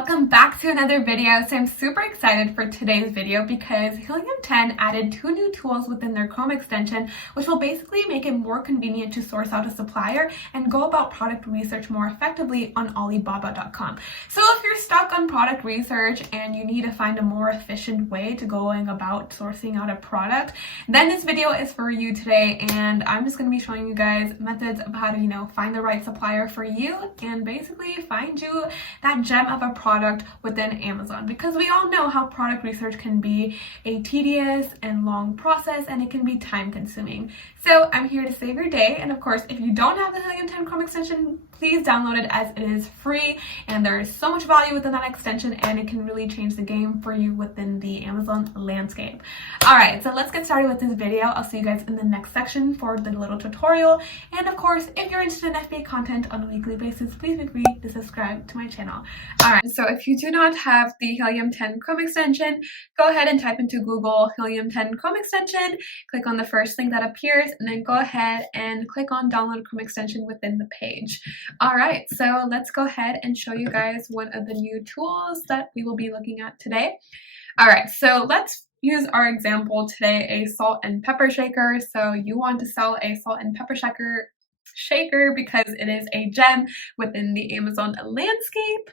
welcome back to another video. So I'm super excited for today's video because Helium 10 added 2 new tools within their Chrome extension, which will basically make it more convenient to source out a supplier and go about product research more effectively on Alibaba.com. So if you're stuck on product research and you need to find a more efficient way to going about sourcing out a product, then this video is for you today. And I'm just going to be showing you guys methods of how to, find the right supplier for you and basically find you that gem of a product within Amazon, because we all know how product research can be a tedious and long process and it can be time consuming. So I'm here to save your day, and of course if you don't have the Helium 10 Chrome extension, please download it as it is free and there is so much value within that extension and it can really change the game for you within the Amazon landscape. Alright, so let's get started with this video. I'll see you guys in the next section for the little tutorial, and of course if you're interested in FBA content on a weekly basis, please feel free to subscribe to my channel. Alright, so if you do not have the Helium 10 Chrome extension, go ahead and type into Google Helium 10 Chrome extension, click on the first link that appears, and then go ahead and click on download Chrome extension within the page. Alright, so let's go ahead and show you guys one of the new tools that we will be looking at today. Alright, so let's use our example today, a salt and pepper shaker. So you want to sell a salt and pepper shaker because it is a gem within the Amazon landscape.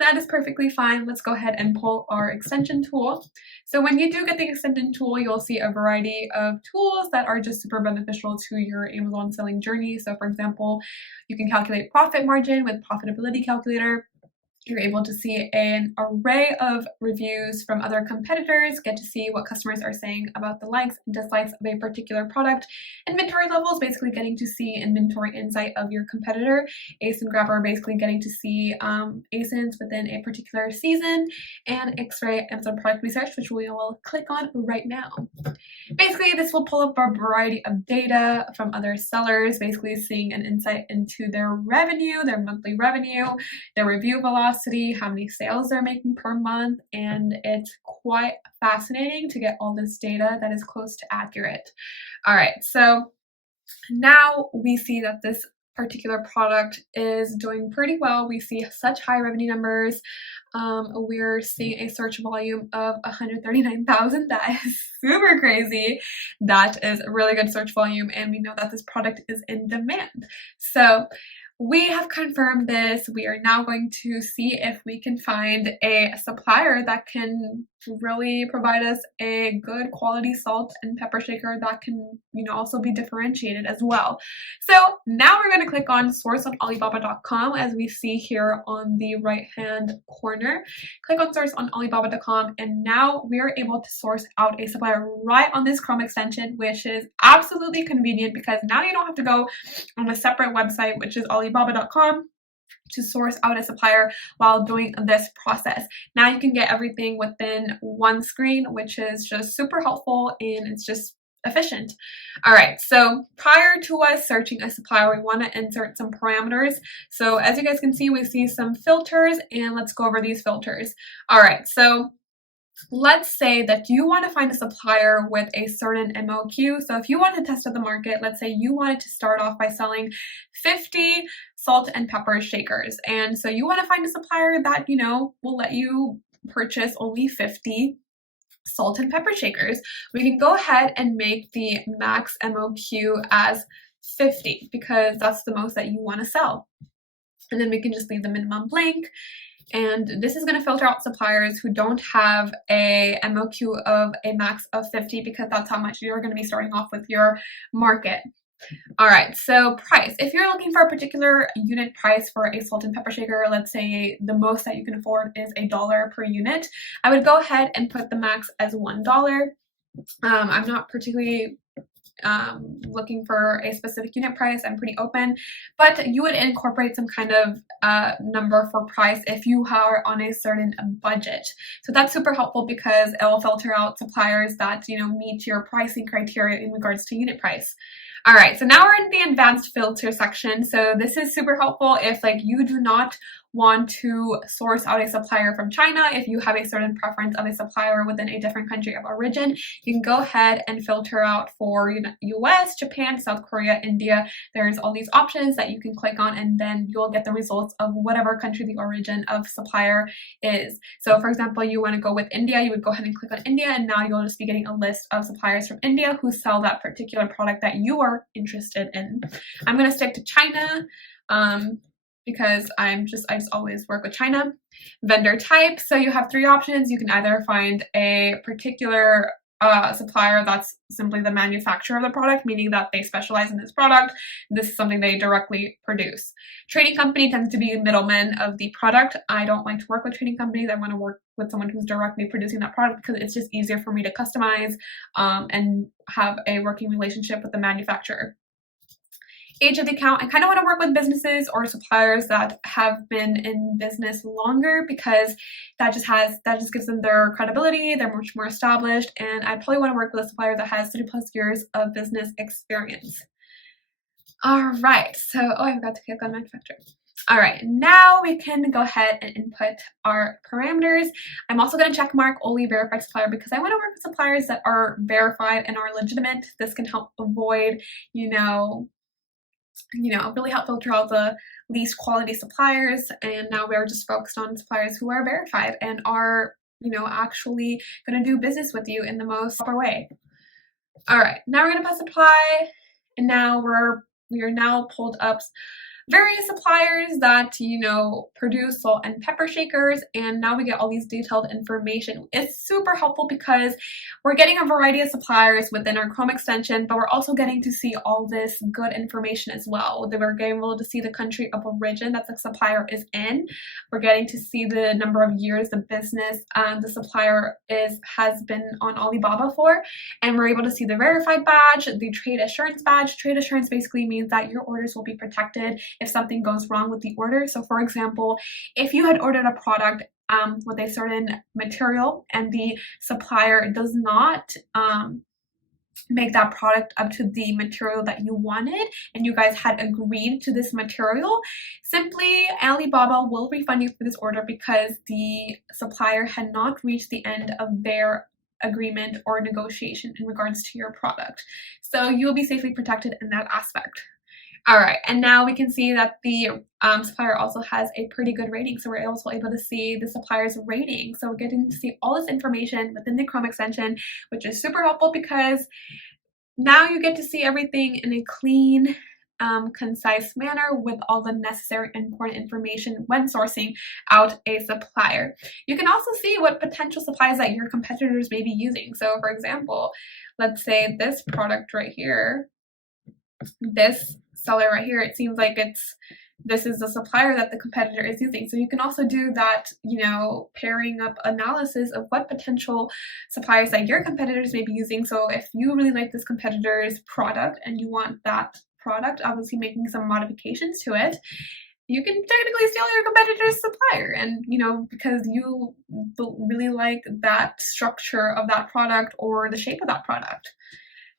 That is perfectly fine. Let's go ahead and pull our extension tool. So when you do get the extension tool, you'll see a variety of tools that are just super beneficial to your Amazon selling journey. So for example, you can calculate profit margin with profitability calculator. You're able to see an array of reviews from other competitors, get to see what customers are saying about the likes and dislikes of a particular product. Inventory levels, basically getting to see inventory insight of your competitor. ASIN grabber, basically getting to see ASINs within a particular season. And X-ray Amazon product research, which we will click on right now. Basically, this will pull up a variety of data from other sellers, basically seeing an insight into their revenue, their monthly revenue, their review velocity, how many sales they're making per month, and it's quite fascinating to get all this data that is close to accurate. All right, so now we see that this particular product is doing pretty well. We see such high revenue numbers. We're seeing a search volume of 139,000. That is super crazy. That is a really good search volume, and we know that this product is in demand. So we have confirmed this. We are now going to see if we can find a supplier that can really provide us a good quality salt and pepper shaker that can, also be differentiated as well. So now we're going to click on source on Alibaba.com, as we see here on the right hand corner. Click on source on Alibaba.com, and now we are able to source out a supplier right on this Chrome extension, which is absolutely convenient because now you don't have to go on a separate website, which is Alibaba.com, to source out a supplier while doing this process. Now you can get everything within one screen, which is just super helpful and it's just efficient. All right, so prior to us searching a supplier, we want to insert some parameters. So as you guys can see, we see some filters, and let's go over these filters. All right, so let's say that you want to find a supplier with a certain MOQ. So if you want to test out the market, let's say you wanted to start off by selling 50 salt and pepper shakers. And so you want to find a supplier that, will let you purchase only 50 salt and pepper shakers. We can go ahead and make the max MOQ as 50 because that's the most that you want to sell. And then we can just leave the minimum blank. And this is going to filter out suppliers who don't have a MOQ of a max of 50 because that's how much you're going to be starting off with your market. All right, so price. If you're looking for a particular unit price for a salt and pepper shaker, let's say the most that you can afford is $1 per unit, I would go ahead and put the max as $1. I'm not particularly looking for a specific unit price. I'm pretty open, but you would incorporate some kind of number for price if you are on a certain budget. So that's super helpful because it will filter out suppliers that meet your pricing criteria in regards to unit price. All right, so now we're in the advanced filter section. So this is super helpful if you do not want to source out a supplier from China, if you have a certain preference of a supplier within a different country of origin, you can go ahead and filter out for US, Japan, South Korea, India. There's all these options that you can click on, and then you'll get the results of whatever country the origin of supplier is. So for example, you want to go with India, you would go ahead and click on India, and now you'll just be getting a list of suppliers from India who sell that particular product that you are interested in. I'm going to stick to China because I just always work with China. Vendor type. So you have three options. You can either find a particular supplier that's simply the manufacturer of the product, meaning that they specialize in this product. This is something they directly produce. Trading company tends to be middlemen of the product. I don't like to work with trading companies. I want to work with someone who's directly producing that product because it's just easier for me to customize and have a working relationship with the manufacturer. Age of the account, I kind of want to work with businesses or suppliers that have been in business longer because that just gives them their credibility. They're much more established, and I probably want to work with a supplier that has 3+ years of business experience. All right, so I forgot to click on manufacturer. All right, now we can go ahead and input our parameters. I'm also going to check mark only verified supplier because I want to work with suppliers that are verified and are legitimate. This can help avoid, really help filter out the least quality suppliers. And now we're just focused on suppliers who are verified and are, actually going to do business with you in the most proper way. All right, now we're going to press apply. And now we are now pulled up various suppliers that, produce salt and pepper shakers, and now we get all these detailed information. It's super helpful because we're getting a variety of suppliers within our Chrome extension, but we're also getting to see all this good information as well. We're getting able to see the country of origin that the supplier is in. We're getting to see the number of years the business the supplier has been on Alibaba for, and we're able to see the verified badge, the trade assurance badge. Trade assurance basically means that your orders will be protected if something goes wrong with the order. So for example, if you had ordered a product with a certain material and the supplier does not make that product up to the material that you wanted and you guys had agreed to this material, simply Alibaba will refund you for this order because the supplier had not reached the end of their agreement or negotiation in regards to your product. So you'll be safely protected in that aspect. All right, and now we can see that the supplier also has a pretty good rating. So we're also able to see the supplier's rating. So we're getting to see all this information within the Chrome extension, which is super helpful because now you get to see everything in a clean, concise manner with all the necessary important information when sourcing out a supplier. You can also see what potential suppliers that your competitors may be using. So for example, let's say this product right here, this seller right here, it seems like this is the supplier that the competitor is using. So you can also do that, pairing up analysis of what potential suppliers that your competitors may be using. So if you really like this competitor's product and you want that product, obviously making some modifications to it, you can technically steal your competitor's supplier, and because you really like that structure of that product or the shape of that product.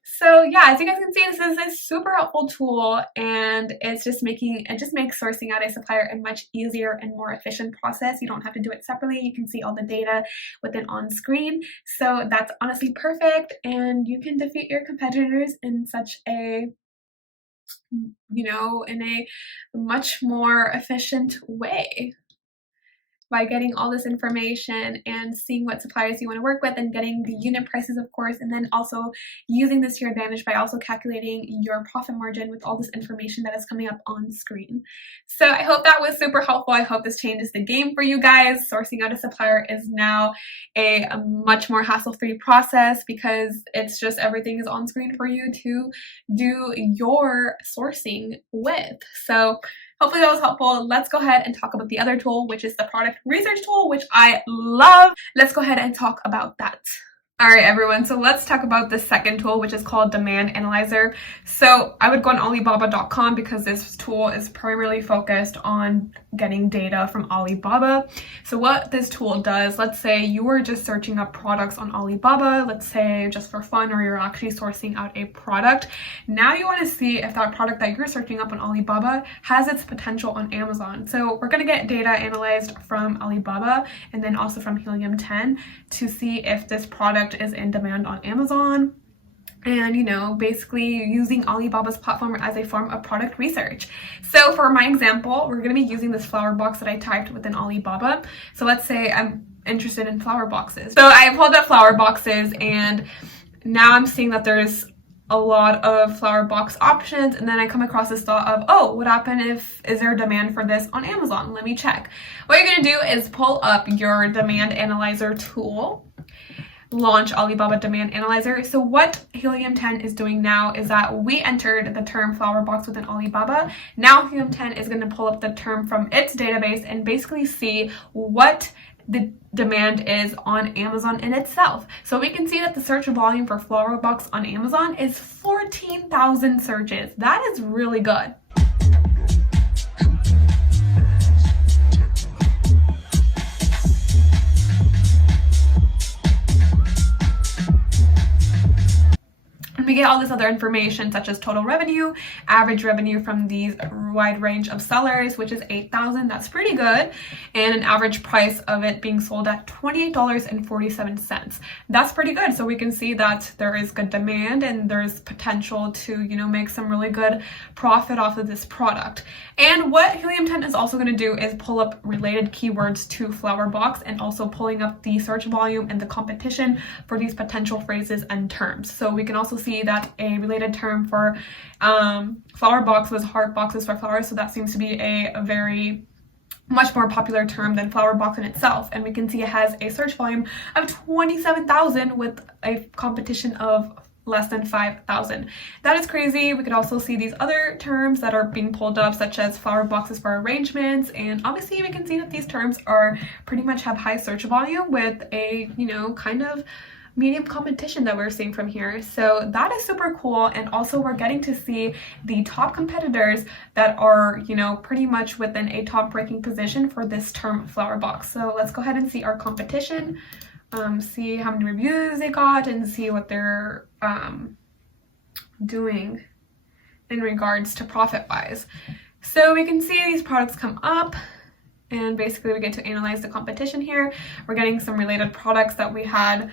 So yeah, as you guys can see, this is a super helpful tool, and it just makes sourcing out a supplier a much easier and more efficient process. You don't have to do it separately. You can see all the data within on screen. So that's honestly perfect, and you can defeat your competitors in such a in a much more efficient way by getting all this information and seeing what suppliers you want to work with and getting the unit prices, of course, and then also using this to your advantage by also calculating your profit margin with all this information that is coming up on screen. So I hope that was super helpful. I hope this changes the game for you guys. Sourcing out a supplier is now a much more hassle-free process because it's just everything is on screen for you to do your sourcing with. So hopefully that was helpful. Let's go ahead and talk about the other tool, which is the product research tool, which I love. Let's go ahead and talk about that. All right, everyone, so let's talk about the second tool, which is called Demand Analyzer. So I would go on Alibaba.com because this tool is primarily focused on getting data from Alibaba. So what this tool does, let's say you were just searching up products on Alibaba, let's say just for fun, or you're actually sourcing out a product. Now you want to see if that product that you're searching up on Alibaba has its potential on Amazon. So we're going to get data analyzed from Alibaba and then also from Helium 10 to see if this product is in demand on Amazon, and basically using Alibaba's platform as a form of product research. So for my example, we're going to be using this flower box that I typed within Alibaba. So let's say I'm interested in flower boxes. So I pulled up flower boxes, and now I'm seeing that there's a lot of flower box options, and then I come across this thought of, oh, what happened is there a demand for this on Amazon? Let me check. What you're going to do is pull up your demand analyzer tool, launch Alibaba Demand Analyzer. So what Helium 10 is doing now is that we entered the term flower box within Alibaba. Now Helium 10 is going to pull up the term from its database and basically see what the demand is on Amazon in itself. So we can see that the search volume for flower box on Amazon is 14,000 searches. That is really good. We get all this other information such as total revenue, average revenue from these wide range of sellers, which is 8,000. That's pretty good. And an average price of it being sold at $28.47. That's pretty good. So we can see that there is good demand and there's potential to, make some really good profit off of this product. And what Helium 10 is also going to do is pull up related keywords to flower box and also pulling up the search volume and the competition for these potential phrases and terms. So we can also see that a related term for flower box was heart boxes for flowers, so that seems to be a very much more popular term than flower box in itself. And we can see it has a search volume of 27,000 with a competition of less than 5,000. That is crazy. We could also see these other terms that are being pulled up, such as flower boxes for arrangements, and obviously we can see that these terms are pretty much have high search volume with a kind of medium competition that we're seeing from here. So that is super cool. And also we're getting to see the top competitors that are, pretty much within a top ranking position for this term flower box. So let's go ahead and see our competition, see how many reviews they got, and see what they're doing in regards to profit wise. So we can see these products come up, and basically we get to analyze the competition here. We're getting some related products that we had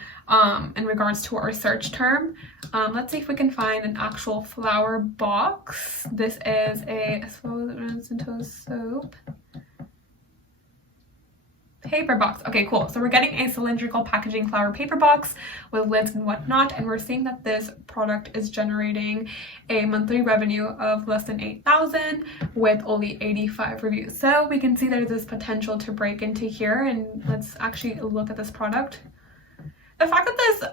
in regards to our search term. Let's see if we can find an actual flower box. This is a soap paper box. Okay, cool. So we're getting a cylindrical packaging flower paper box with lids and whatnot, and we're seeing that this product is generating a monthly revenue of less than 8,000 with only 85 reviews. So we can see there's this potential to break into here, and let's actually look at this product. The fact that this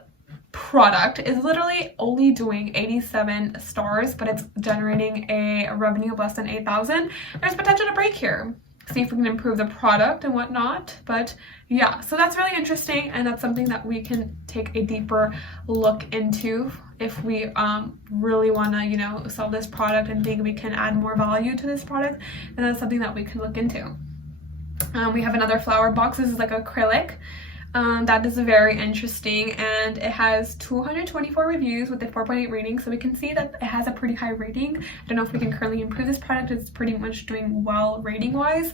product is literally only doing 87 stars, but it's generating a revenue of less than 8,000, there's potential to break here. See if we can improve the product and whatnot. But yeah, so that's really interesting, and that's something that we can take a deeper look into if we really want to sell this product and think we can add more value to this product. And that's something that we can look into. We have another flower box. This is like acrylic. That is very interesting, and it has 224 reviews with a 4.8 rating, so we can see that it has a pretty high rating. I don't know if we can currently improve this product. It's pretty much doing well rating wise,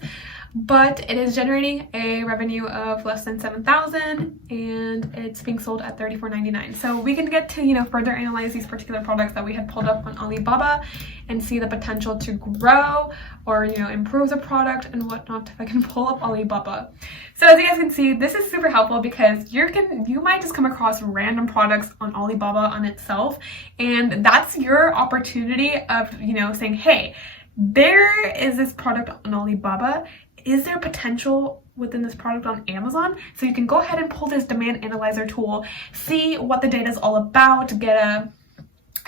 but it is generating a revenue of less than 7,000, and it's being sold at $34.99. So we can get to further analyze these particular products that we had pulled up on Alibaba and see the potential to grow or improve the product and whatnot if I can pull up Alibaba. So as you guys can see, this is super helpful because you might just come across random products on Alibaba on itself, and that's your opportunity of saying, hey, there is this product on Alibaba. Is there potential within this product on Amazon? So you can go ahead and pull this demand analyzer tool, see what the data is all about, get a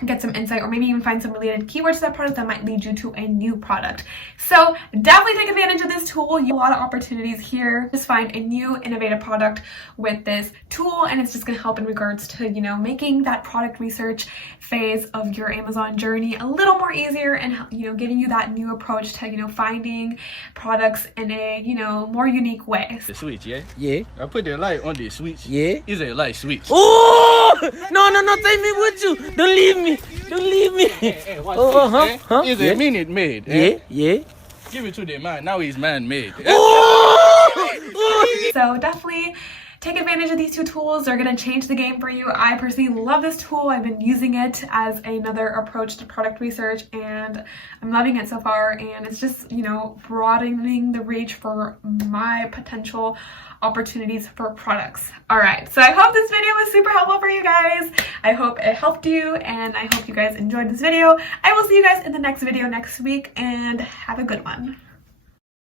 get some insight, or maybe even find some related keywords to that product that might lead you to a new product. So definitely take advantage of this tool. You have a lot of opportunities here. Just find a new innovative product with this tool, and it's just going to help in regards to, you know, making that product research phase of your Amazon journey a little more easier, and, you know, giving you that new approach to, you know, finding products in a, you know, more unique way. The switch, yeah? Yeah. I put the light on the switch. Yeah. It's a light switch. Oh! No, take me with you. Don't leave me. Don't leave me. Hey, watch this, eh? It's a minute made. Eh? Yeah. Give it to the man. Now he's man made. Oh! So definitely take advantage of these two tools. They're going to change the game for you. I personally love this tool. I've been using it as another approach to product research, and I'm loving it so far. And it's just, you know, broadening the reach for my potential opportunities for products. All right, so I hope this video was super helpful for you guys. I hope it helped you, and I hope you guys enjoyed this video. I will see you guys in the next video next week, and have a good one.